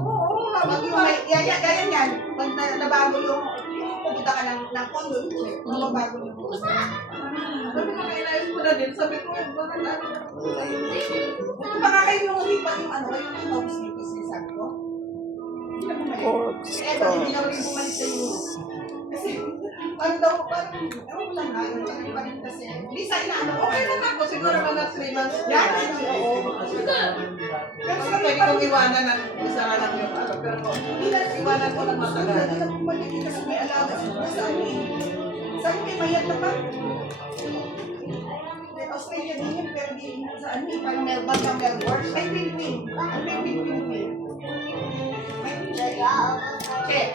Oo, habang yung may, gaya yan. Pag nabago yung, pupunta ka ng kondo, mababago yung sabi ko, kailangan ko na din. Sabi ko, baka lalo na ako sa'yo. Baka kayo yung hipa yung ano, yung house niyo kasi sabi ko. Kaya sabi, hindi na rin bumalik sa Europe. Kasi, ano daw, parang, ewan ko lang nga, yung pa rin kasi. Hindi sa inaano, okay lang ako, siguro mga 3 months. Yan, oo. Pero sa pwede kong iwanan ng isa nga lang yung ano, pero hindi na iwanan ko lang matagal. Hindi na bumalik kasi may alaga. Sa ano eh. Sabi may mayat na pa. Australia din yun, pero di sa ano eh, parang Melbourne na Melbourne. May Philippine. Ang may Philippine. Check.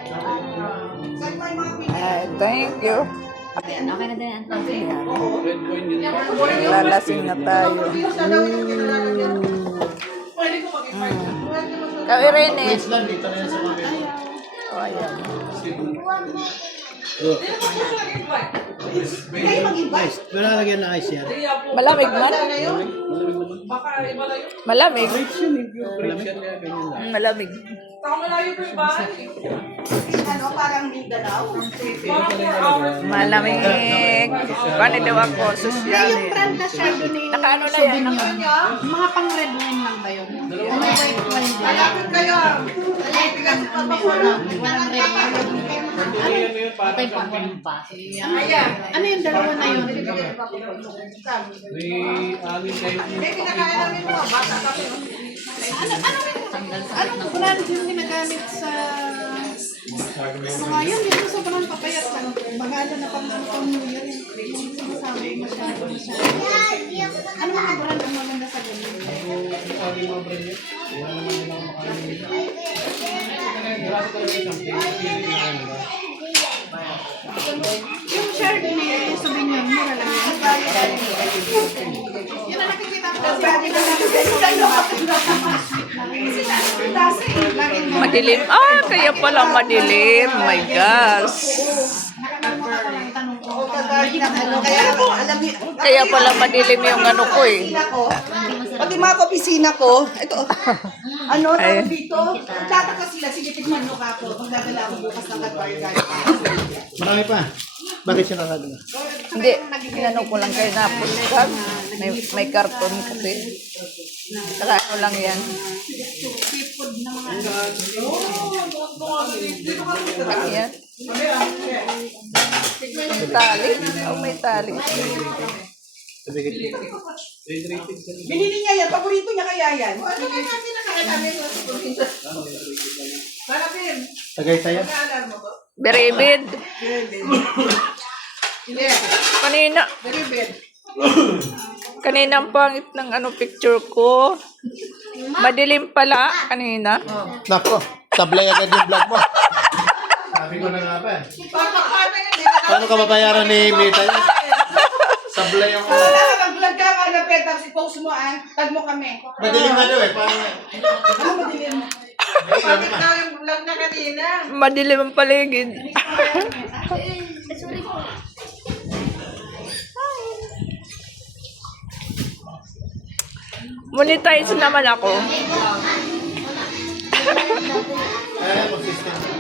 Saan pa yung mga Philippine? Thank you. Okay na din ang topic. Lalasing na tayo. Pwede ko mag-invite. Kau Irene. Wait lang, dito na yan sa mga Oh, ayan. Kayo mag-invite. wala lagyan na ice yan. Malamig man? Malamig. Malamig. Ano, parang Mindanao. Malamig. Paano daw ako? Social. Yung brand na Chardonnay. Nakaano na yan? Mga pang red wine lang ba yun? Ano white wine din? Malapit kayo. Parang red wine. Ito yung pang-impa. Ano yung dalawa na yun? May pinakain namin mga bata kami. Anong brand yung ginagamit sa mga yun? Yung sobrang papayat lang. Maganda na pang New Year. Yung sinasabi masyado. Ano mga brand ang maganda sa ganyan? Yung Chardonnay, yung Sauvignon, mura lang yan. Yun ang nakikita ko kasi lagi na Madilim. Ah, kaya pala madilim. My gosh. nakakalimutan ko lang tanong ko. Kaya ako, alam niyo. Kaya pala madilim yung ano ko eh. Pag yung mga opisina ko, ito, ano, tawag dito, tataka sila, sige, tignan mo ka ako, magdadala ako bukas ng Katbarigay. Marami pa. Bakit siya nakagala? Hindi, inano ko lang kayo na pulikat. May karton kasi. Saka ano lang yan. Ano yan? May tali? Oh, may tali. Binili niya yan, paborito niya kaya yan. Ano kaya natin nakakita namin sa paborito? Malapin, Tagay tayo. naalar mo ba? Beribid. Hindi, Kanina. very bad. Kanina ang pangit ng ano picture ko. Madilim pala kanina. Nako, sablay agad yung vlog mo. Sabi ko na nga ba. Papakata yan, di Paano ka babayaran ni Mita yun? Sablay yung... Mag-vlog ka, malapit, tapos i-post mo, tag mo kami. Madilim na daw eh. Paano? Ano madilim? Bakit daw yung vlog na kanina? Madilim ang paligid. Monetize naman ako. Kaya consistent.